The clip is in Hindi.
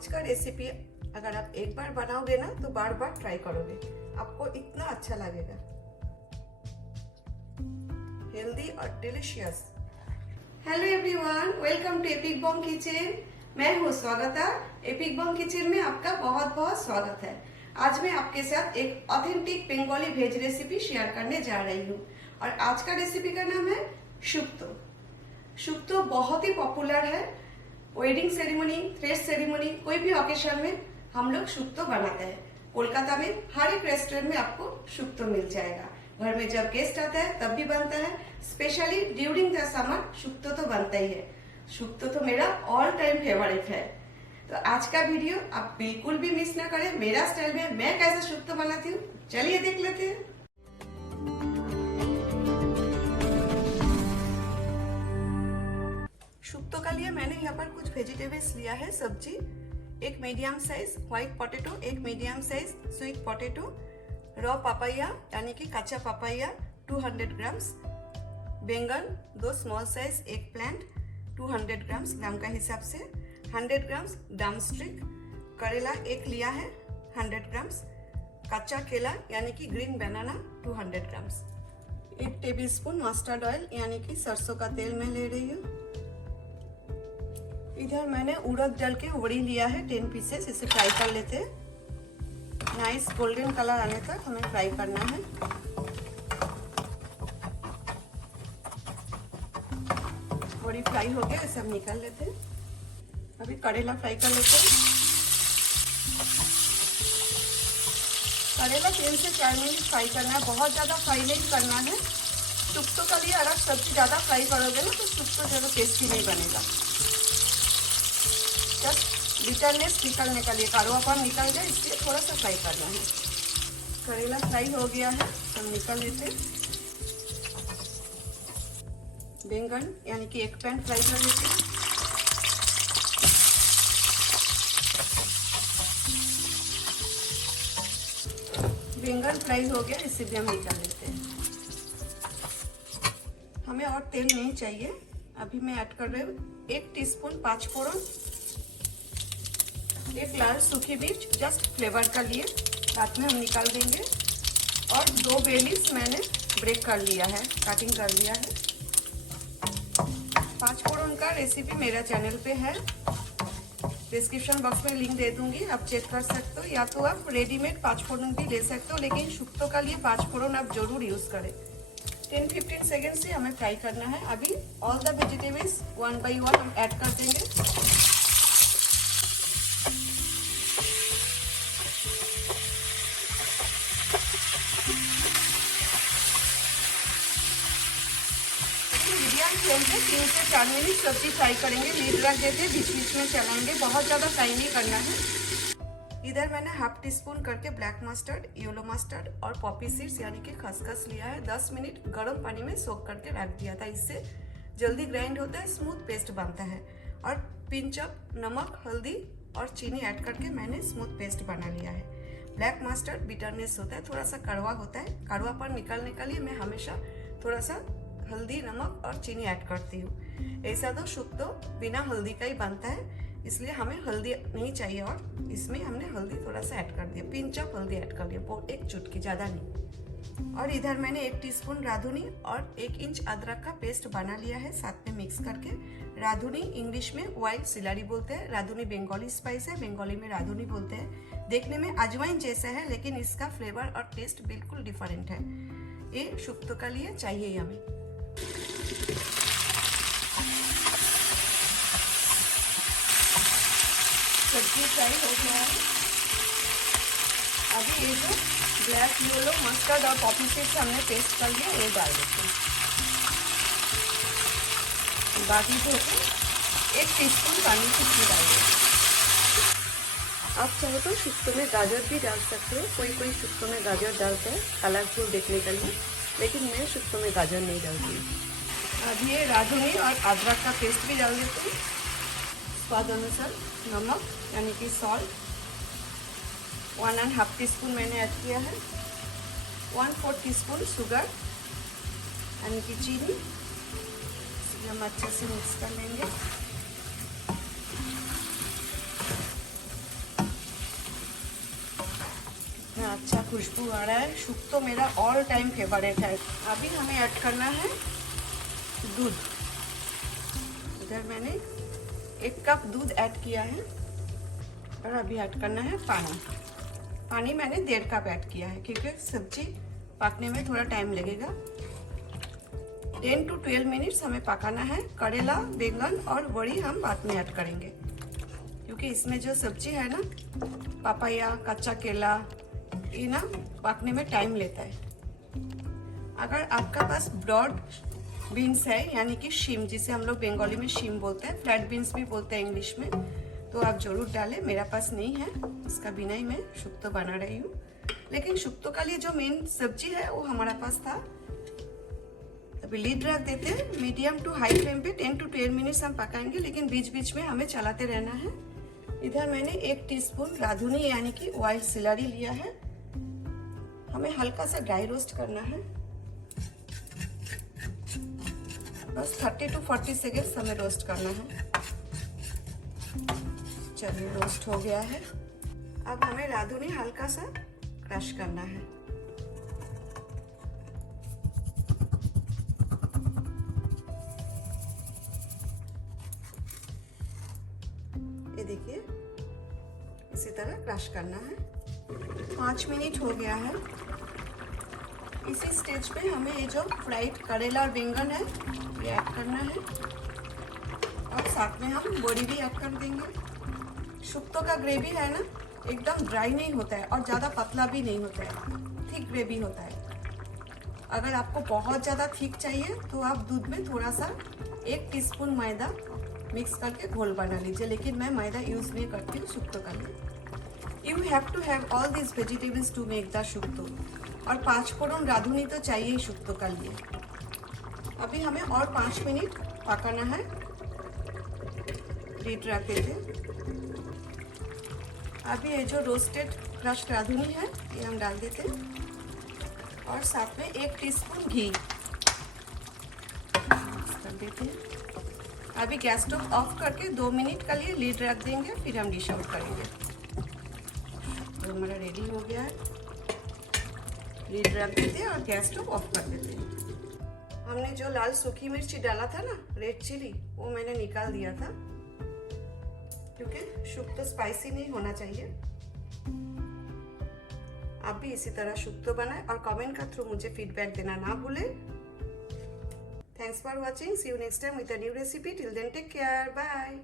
आज का रेसिपी अगर आप एक बार बनाओगे ना तो बार बार ट्राई करोगे, आपको इतना अच्छा लगेगा। हेल्दी और delicious. Hello everyone, welcome to epic बॉम किचन। मैं हूँ स्वागता। एपिक बॉम किचन में आपका बहुत बहुत स्वागत है। आज मैं आपके साथ एक authentic Bengali veg recipe share करने जा रही हूँ और आज का रेसिपी का नाम है शुक्तो। शुक्तो बहुत ही पॉपुलर है। वेडिंग सेरेमनी, थ्रेड सेरेमनी, कोई भी ओकेशन में हम लोग शुक्तो बनाते हैं। कोलकाता में हर एक रेस्टोरेंट में आपको शुक्तो मिल जाएगा। घर में जब गेस्ट आता है तब भी बनता है। Specially during the summer shukto तो बनता ही है। शुक्तो तो मेरा ऑल टाइम फेवरेट है। तो आज का वीडियो आप बिल्कुल भी मिस ना करें। मेरा स्टाइल में मैं कैसे शुक्तो बनाती हूँ, चलिए देख लेते हैं। शुक्तो का लिए मैंने यहाँ पर कुछ वेजिटेबल्स लिया है। सब्जी, एक मीडियम साइज व्हाइट पोटैटो, एक medium size sweet potato, raw papaya यानी कि कच्चा पपाया 200 ग्राम्स, बैंगन 2 small size eggplant 200 grams gram का हिसाब से, 100 ग्राम्स ड्रम स्टिक, करेला एक लिया है 100 ग्राम्स, कच्चा केला यानी कि ग्रीन बनाना 200 ग्राम्स, 1 टेबलस्पून मस्टर्ड ऑयल यानी कि सरसों का तेल मैं ले रही हूँ। इधर मैंने उड़द दाल के उबड़ी लिया है 10 पीसेस। इसे फ्राई कर लेते हैं। नाइस गोल्डन कलर आने तक हमें फ्राई करना है। उबड़ी फ्राई हो गया, इसे हम निकाल लेते हैं। अभी करेला फ्राई कर लेते हैं। करेला 3 से 4 मिनट फ्राई करना है, बहुत ज़्यादा फ्राई नहीं करना है। शुक्तो के लिए अगर सब्जी ज़्यादा फ्राई करोगे ना तो शुक्तो ज़्यादा टेस्टी नहीं बनेगा। जस्ट बिटरनेस निकलने के लिए, कड़वापन निकल जाए इसलिए थोड़ा सा फ्राई करना है। करेला फ्राई हो गया है, हम निकाल लेते हैं। बैंगन यानी कि एग प्लांट फ्राई कर लेते हैं। बैंगन फ्राई हो गया, इसे भी हम निकाल लेते हैं। हमें और तेल नहीं चाहिए। अभी मैं ऐड कर रही हूँ 1 टीस्पून पाँचफोड़न, 1 लाल सूखी मिर्च जस्ट फ्लेवर का लिए, साथ में हम निकाल देंगे। और 2 बे लीव्स मैंने ब्रेक कर लिया है, कटिंग कर लिया है। पाँचफोड़न का रेसिपी मेरा चैनल पे है, डिस्क्रिप्शन बॉक्स में लिंक दे दूंगी, आप चेक कर सकते हो। या तो आप रेडीमेड पाँचफोड़न भी ले सकते हो, लेकिन शुक्तो का लिए पाँचफोड़न आप जरूर यूज करें। 10-15 सेकेंड से हमें फ्राई करना है। अभी ऑल द वेजिटेबल्स 1 बाई 1 हम ऐड कर देंगे। फ्लेम पे 3 से 4 मिनट सब्जी फ्राई करेंगे। लीड रख देते, बीच बीच में चलाएंगे, बहुत ज़्यादा फ्राई नहीं करना है। इधर मैंने 1/2 टीस्पून करके ब्लैक मस्टर्ड, येलो मस्टर्ड और पॉपी सीड्स यानी कि खसखस लिया है। 10 मिनट गर्म पानी में सोक करके रख दिया था। इससे जल्दी ग्राइंड होता है, स्मूथ पेस्ट बनता है। और पिंच अप नमक, हल्दी और चीनी ऐड करके मैंने स्मूथ पेस्ट बना लिया है। ब्लैक मस्टर्ड बिटरनेस होता है, थोड़ा सा कड़वा होता है। कड़वापन निकालने के लिए मैं हमेशा थोड़ा सा हल्दी, नमक और चीनी ऐड करती हूँ। ऐसा तो शुक्तो बिना हल्दी का ही बनता है, इसलिए हमें हल्दी नहीं चाहिए और इसमें हमने हल्दी थोड़ा सा ऐड कर दिया। पिंच ऑफ हल्दी ऐड कर दिया, 1 चुटकी, ज़्यादा नहीं। और इधर मैंने 1 टीस्पून राधुनी और 1 इंच अदरक का पेस्ट बना लिया है, साथ में मिक्स करके। राधुनी इंग्लिश में वाइट सिलारी बोलते हैं, राधुनी बंगाली स्पाइस है, बंगाली में राधुनी बोलते हैं। देखने में अजवाइन जैसा है, लेकिन इसका फ्लेवर और टेस्ट बिल्कुल डिफरेंट है। ये शुक्तो का लिए चाहिए हमें। सब्जी फ्राई हो गया है। अभी ये जो ब्लैक, येलो, मस्टर्ड और पॉपी सीड्स हमने पेस्ट कर लिया, ये डाल देते हैं। बाकी जो 1 टीस्पून पानी की घी डाल देते हैं। आप चाहो तो शुक्तो में गाजर भी डाल सकते हो। कोई शुक्तो में गाजर डालता है कलरफुल देखने के लिए, लेकिन मैं शुक्तो में गाजर नहीं डालती हूँ। अभी ये राधुनी और अदरक का पेस्ट भी डाल देते हैं। स्वाद अनुसार नमक यानी कि सॉल्ट 1.5 टीस्पून मैंने ऐड किया है। 1/4 टीस्पून शुगर यानी कि चीनी, हम अच्छे से मिक्स कर लेंगे। खुशबू आ रहा है। शुक्तो मेरा ऑल टाइम फेवरेट है। अभी हमें ऐड करना है दूध। इधर मैंने 1 कप दूध ऐड किया है और अभी ऐड करना है पानी। पानी मैंने 1.5 कप ऐड किया है क्योंकि सब्जी पकने में थोड़ा टाइम लगेगा। 10 to 12 मिनट्स हमें पकाना है। करेला, बैंगन और वड़ी हम बाद में ऐड करेंगे क्योंकि इसमें जो सब्जी है ना, पापाया, कच्चा केला, ये ना पकने में टाइम लेता है। अगर आपका पास ब्रॉड बीन्स है यानी कि शीम, जिसे हम लोग बंगाली में शीम बोलते हैं, फ्लैट बीन्स भी बोलते हैं इंग्लिश में, तो आप जरूर डालें। मेरा पास नहीं है, इसका बिना ही मैं शुक्तो बना रही हूँ। लेकिन शुक्तो का लिए जो मेन सब्जी है वो हमारा पास था। अभी लीड रख देते हैं। मीडियम टू हाई फ्लेम पे 10 to 12 मिनट्स हम पकाएंगे, लेकिन बीच बीच में हमें चलाते रहना है। इधर मैंने 1 टीस्पून राधुनी यानी कि वाइल्ड सिलरी लिया है। हमें हल्का सा ड्राई रोस्ट करना है, बस 30 to 40 सेकेंड्स हमें रोस्ट करना है। चलिए, रोस्ट हो गया है। अब हमें राधुनी हल्का सा क्रश करना है। ये देखिए, इसी तरह क्रश करना है। 5 मिनट हो गया है। इसी स्टेज पे हमें ये जो फ्राइड करेला और बैंगन है ये ऐड करना है और साथ में हम बड़ी भी ऐड कर देंगे। शुक्तो का ग्रेवी है ना, एकदम ड्राई नहीं होता है और ज़्यादा पतला भी नहीं होता है, थिक ग्रेवी होता है। अगर आपको बहुत ज़्यादा थिक चाहिए तो आप दूध में थोड़ा सा 1 टीस्पून मैदा मिक्स करके घोल बना लीजिए, लेकिन मैं मैदा यूज़ नहीं करती हूँ शुक्तो का लिए। You have to have all this vegetables to make the shukto. और 5 फोड़न राधुनी तो चाहिए ही शुक्तो का लिए। अभी हमें और 5 मिनट पकाना है। लीड रख देते। अभी ये जो रोस्टेड क्रश्ड राधुनी है ये हम डाल देते हैं और साथ में 1 टीस्पून घी कर देते हैं। अभी गैस स्टोव ऑफ करके 2 मिनट के लिए लीड रख देंगे, फिर हम डिश आउट करेंगे। तो हमारा रेडी हो गया है। लीड रख देते हैं और गैस स्टोव ऑफ कर देते हैं। हमने जो लाल सूखी मिर्ची डाला था ना, रेड चिली, वो मैंने निकाल दिया था क्योंकि शुक्तो स्पाइसी नहीं होना चाहिए। आप भी इसी तरह शुक्तो बनाएं और कमेंट का थ्रू मुझे फीडबैक देना ना भूलें। Thanks for watching. See you next time with a new recipe. Till then take care, bye.